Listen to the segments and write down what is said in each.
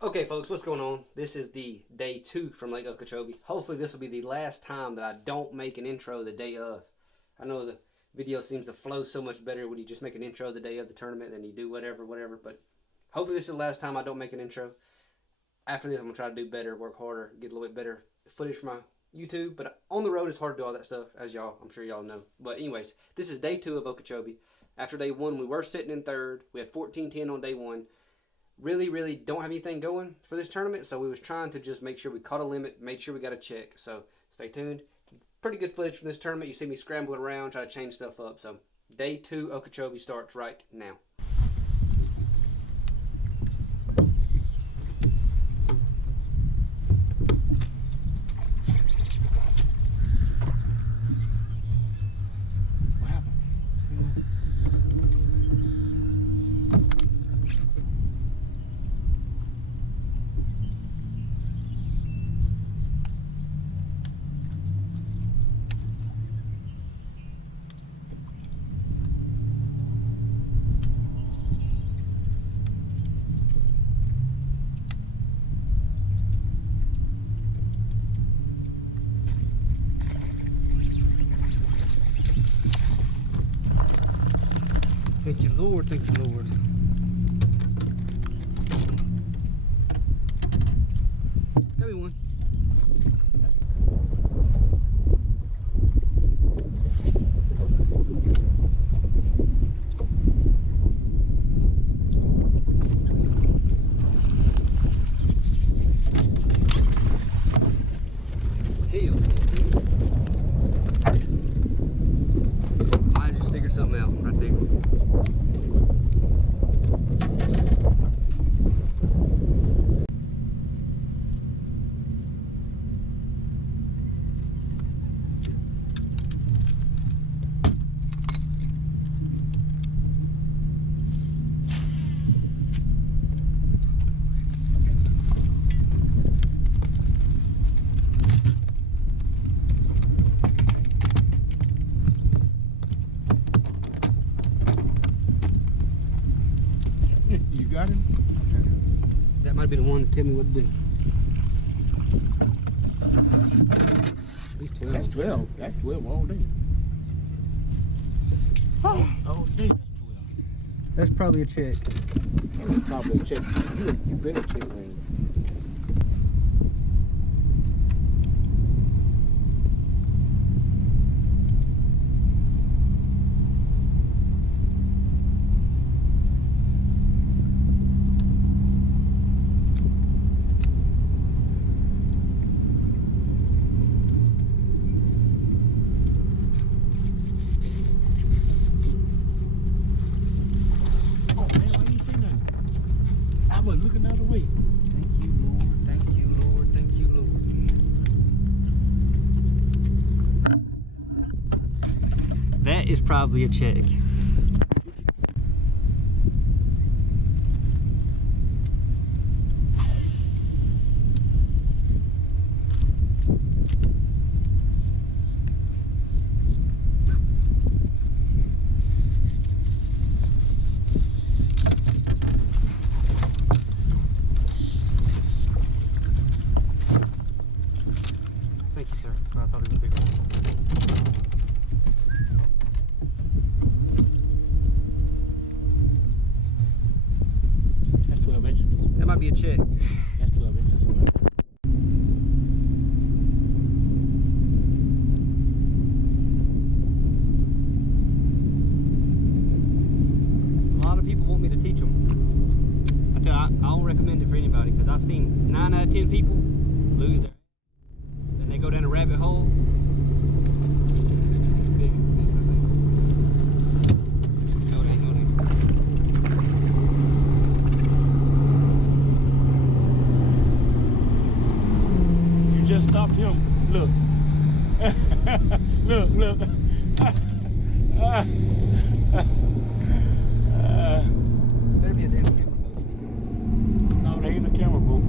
Okay, folks, what's going on? This is the day 2 from Lake Okeechobee. Hopefully this will be the last time that I don't make an intro the day of. I know the video seems to flow so much better when you just make an intro the day of the tournament than you do whatever, but hopefully this is the last time I don't make an intro. After this, I'm going to try to do better, work harder, get a little bit better footage for my YouTube, but on the road it's hard to do all that stuff, as I'm sure y'all know. But anyways, this is day 2 of Okeechobee. After day 1, we were sitting in 3rd. We had 14-10 on day 1. Really don't have anything going for this tournament, so we was trying to just make sure we caught a limit, made sure we got a check. So stay tuned. Pretty good footage from this tournament. You see me scrambling around, try to change stuff up. So day 2 Okeechobee starts right now. Thank you, Lord. Thank you, Lord. Got me one. I just figured something out right there. You got him? That might be the one to tell me what to do. At least 12. That's 12. That's 12 all day. All day, that's 12. That's probably a check. That's probably a check. You better check, man. Looking the other way. Thank you, Lord. Thank you, Lord. Thank you, Lord. That is probably a check. Thank you, sir. I thought it was bigger. That's 12 inches. That might be a check. That's 12 inches. A lot of people want me to teach them. I don't recommend it for anybody because I've seen 9 out of 10 people lose their. Then they go down a rabbit hole. Big. No, it ain't. You just stopped him. Look. Look. Better be a damn camera boat. No, they ain't a camera boat.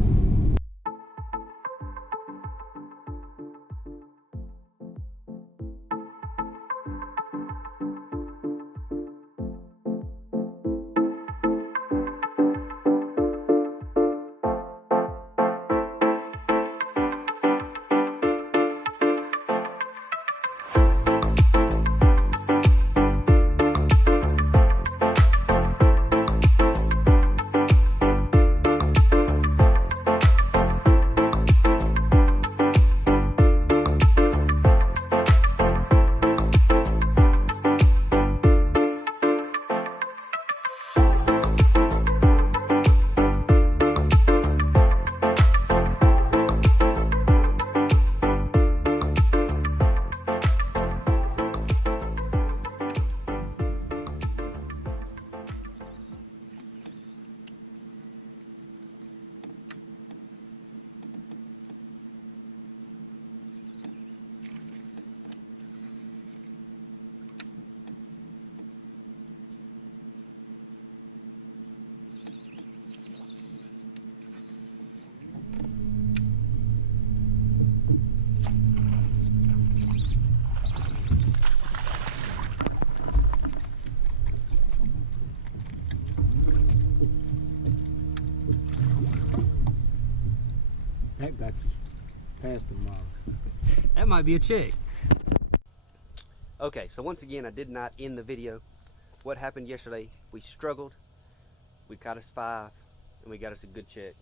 That got you past the mile. That might be a check. Okay, so once again, I did not end the video. What happened yesterday, we struggled. We caught us 5, and we got us a good check.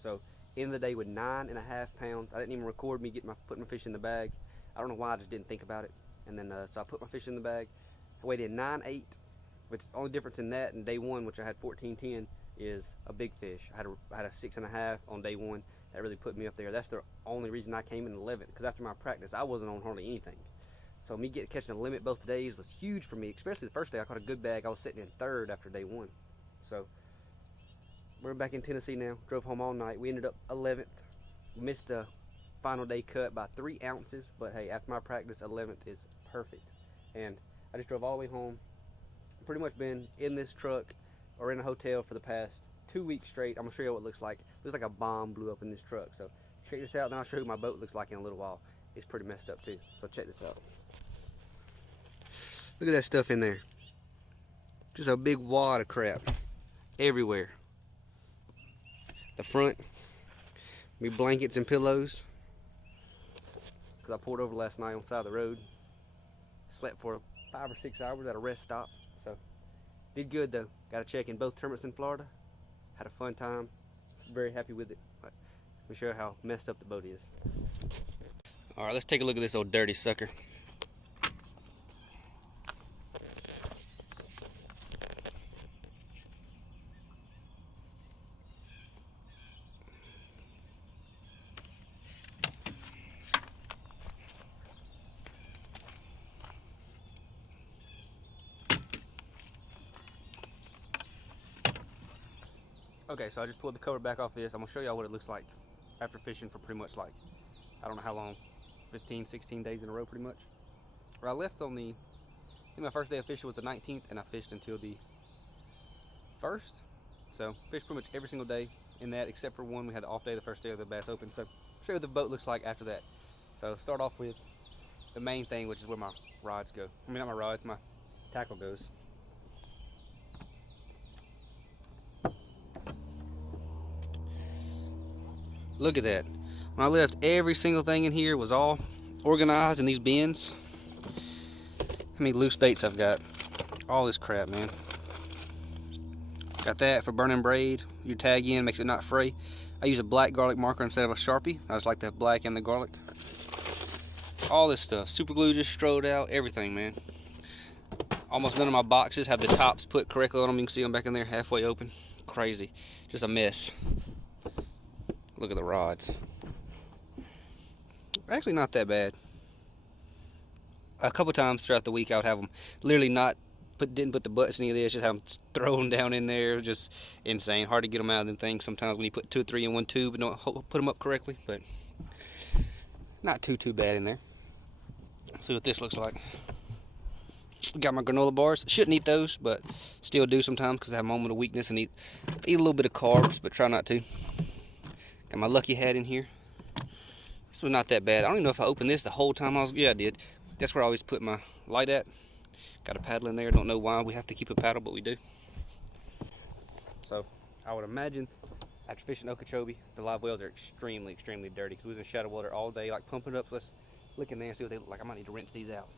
So, end of the day with 9.5 pounds. I didn't even record me putting my fish in the bag. I don't know why, I just didn't think about it. And then, so I put my fish in the bag. I weighed in 9.8, which the only difference in that and day 1, which I had 14.10, is a big fish. I had a 6.5 on day 1. That really put me up there. That's the only reason I came in 11th, because after my practice, I wasn't on hardly anything. So me catching a limit both days was huge for me, especially the first day. I caught a good bag. I was sitting in 3rd after day 1. So we're back in Tennessee now. Drove home all night. We ended up 11th. Missed the final day cut by 3 ounces, but hey, after my practice, 11th is perfect. And I just drove all the way home. Pretty much been in this truck or in a hotel for the past 2 weeks straight. I'm gonna show you what it looks like. Looks like a bomb blew up in this truck. So check this out, then I'll show you what my boat looks like in a little while. It's pretty messed up too. So check this out. Look at that stuff in there. Just a big wad of crap everywhere. The front, me blankets and pillows, because I poured over last night on the side of the road. Slept for 5 or 6 hours at a rest stop. So did good though. Got a check in both tournaments in Florida. Had a fun time. Very happy with it. Let me show you how messed up the boat is. All right, let's take a look at this old dirty sucker. Okay, so I just pulled the cover back off this. I'm gonna show y'all what it looks like after fishing for pretty much like, I don't know how long, 15, 16 days in a row pretty much. Where I left on the, I think my first day of fishing was the 19th, and I fished until the 1st. So fished pretty much every single day in that, except for one. We had the off day the first day of the Bass Open. So show you what the boat looks like after that. So start off with the main thing, which is where my rods go. I mean, not my rods, my tackle goes. Look at that. When I left, every single thing in here was all organized in these bins. How many loose baits I've got? All this crap, man. Got that for burning braid. You tag in, makes it not fray. I use a black garlic marker instead of a Sharpie. I just like the black and the garlic. All this stuff. Super glue just strode out. Everything, man. Almost none of my boxes have the tops put correctly on them. You can see them back in there halfway open. Crazy. Just a mess. Look at the rods. Actually not that bad. A couple times throughout the week I would have them literally didn't put the butts in any of this, just have them thrown down in there. Just insane. Hard to get them out of them things sometimes when you put 2 or 3 in one tube and don't put them up correctly, but not too bad in there. Let's see what this looks like. Got my granola bars. Shouldn't eat those, but still do sometimes because I have a moment of weakness and eat a little bit of carbs, but try not to. Got my lucky hat in here. This was not that bad. I don't even know if I opened this the whole time yeah, I did. That's where I always put my light at. Got a paddle in there. Don't know why we have to keep a paddle, but we do. So I would imagine after fishing Okeechobee, the live wells are extremely dirty because we was in shadow water all day, like pumping it up. So let's look in there and see what they look like. I might need to rinse these out.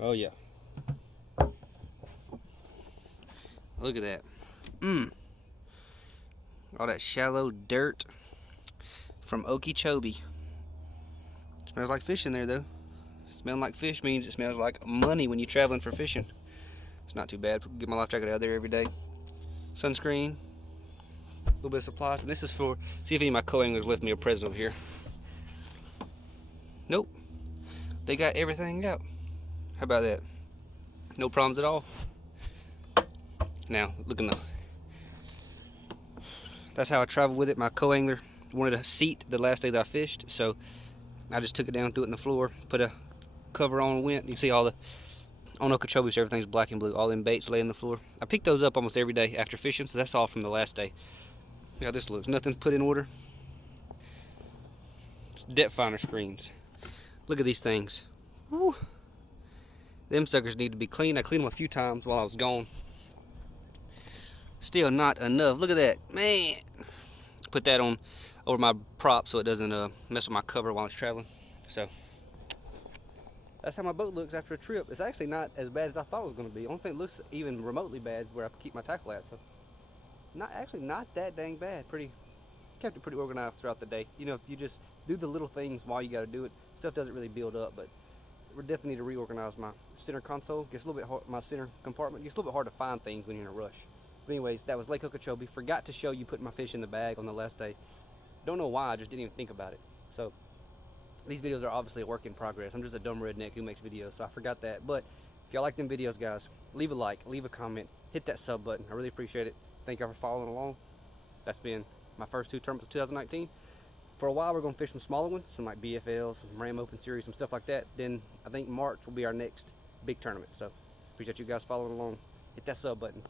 Oh yeah. Look at that. All that shallow dirt from Okeechobee. Smells like fish in there though. Smelling like fish means it smells like money when you're traveling for fishing. It's not too bad. Get my life jacket out of there every day. Sunscreen. A little bit of supplies. And this is for, see if any of my co-anglers left me a present over here. Nope. They got everything out. How about that? No problems at all. Now, look at the, that's how I travel with it. My co-angler wanted a seat the last day that I fished, so I just took it down, threw it in the floor, put a cover on, and went. You can see all the, on Okeechobee, so everything's black and blue. All them baits lay on the floor. I pick those up almost every day after fishing, so that's all from the last day. Look how this looks. Nothing put in order. It's depth finder screens. Look at these things. Woo. Them suckers need to be cleaned. I cleaned them a few times while I was gone. Still not enough. Look at that. Man. put that on over my prop so it doesn't mess with my cover while it's traveling. So that's how my boat looks after a trip. It's actually not as bad as I thought it was going to be. Only thing that looks even remotely bad is where I keep my tackle at. So not that dang bad. Kept it pretty organized throughout the day. You know, if you just do the little things while you got to do it, stuff doesn't really build up. But we definitely need to reorganize my center console. Gets a little bit hard, my center compartment gets a little bit hard to find things when you're in a rush. But anyways, that was Lake Okeechobee. Forgot to show you putting my fish in the bag on the last day. Don't know why, I just didn't even think about it. So these videos are obviously a work in progress. I'm just a dumb redneck who makes videos, so I forgot that. But if y'all like them videos, guys, leave a like, leave a comment, hit that sub button. I really appreciate it. Thank y'all for following along. That's been my first 2 tournaments of 2019. For a while, we're going to fish some smaller ones, some like BFLs, some Ram Open Series, some stuff like that. Then I think March will be our next big tournament. So appreciate you guys following along. Hit that sub button.